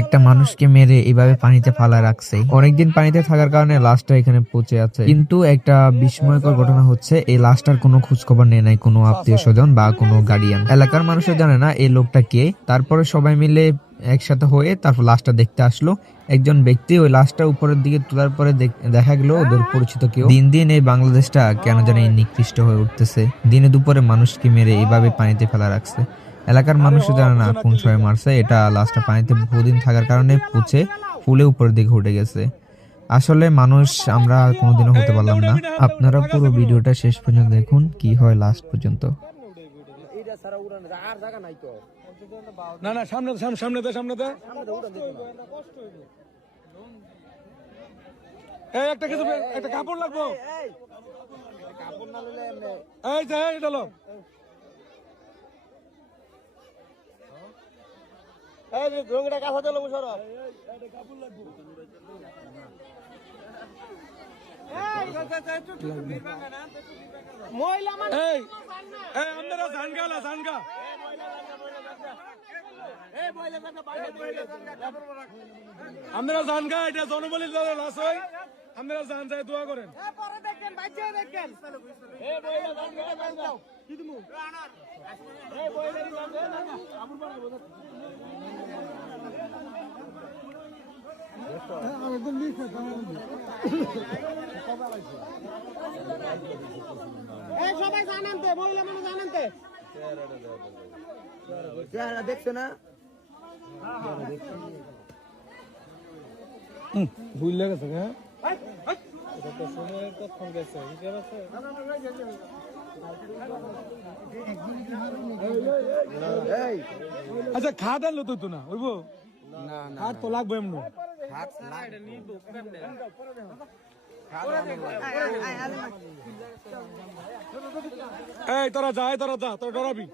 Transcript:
একটা মানুষকে মেরে এইভাবে পানিতে ফালা রাখছে। অনেকদিন পানিতে থাকার কারণে লাশটা এখানে পচে আছে। কিন্তু একটা বিস্ময়কর ঘটনা হচ্ছে, এই লাশটার কোনো খোঁজ খবর নেয় নাই কোনো আত্মীয় স্বজন বা কোনো গার্ডিয়ান। এলাকার মানুষও জানে না এই লোকটা কে। তারপরে সবাই মিলে একসাথে হয়ে তারপর লাশটা দেখতে আসলো। একজন ব্যক্তি ওই লাশটা উপরের দিকে তোলার পরে দেখা গেল ওদের পরিচিত কেউ। দিন দিন এই বাংলাদেশটা কেন জানি নিকৃষ্ট হয়ে উঠতেছে। দিনে দুপুরে মানুষকে মেরে এইভাবে পানিতে ফেলা রাখছে। এলাকার মানুষও জানে না কোন সময় মারছে। এটা লাশটা পানিতে বহুদিন থাকার কারণে পচে ফুলে উপরের দিকে উঠে গেছে। আসলে মানুষ আমরা কোনোদিনও হতে পারলাম না। আপনারা পুরো ভিডিওটা শেষ পর্যন্ত দেখুন, কি হয় লাস্ট পর্যন্ত। না না, সামনে সামনে দে, সামনে দে। এই একটা কিছু, একটা কাপড় লাগবো। এই যে এটা লো। এই যে রঙটা কাঁচা দিলো সরো। এই কাপড় লাগবো। এই এই আমরা জানগালা জানগা। আমরা জানগা, এটা জনবলির লাশ হয়। আমরা জান যায় দোয়া করেন। সবাই জানান্তে, মহিলা মানুষ জানান্তে দেখছো না? ভুল লেগেছে। হ্যাঁ আচ্ছা, খাট আনলো তো না ওইব, খাট তো লাগবে এমন। এই তোরা যা, তোরা ডরাবি।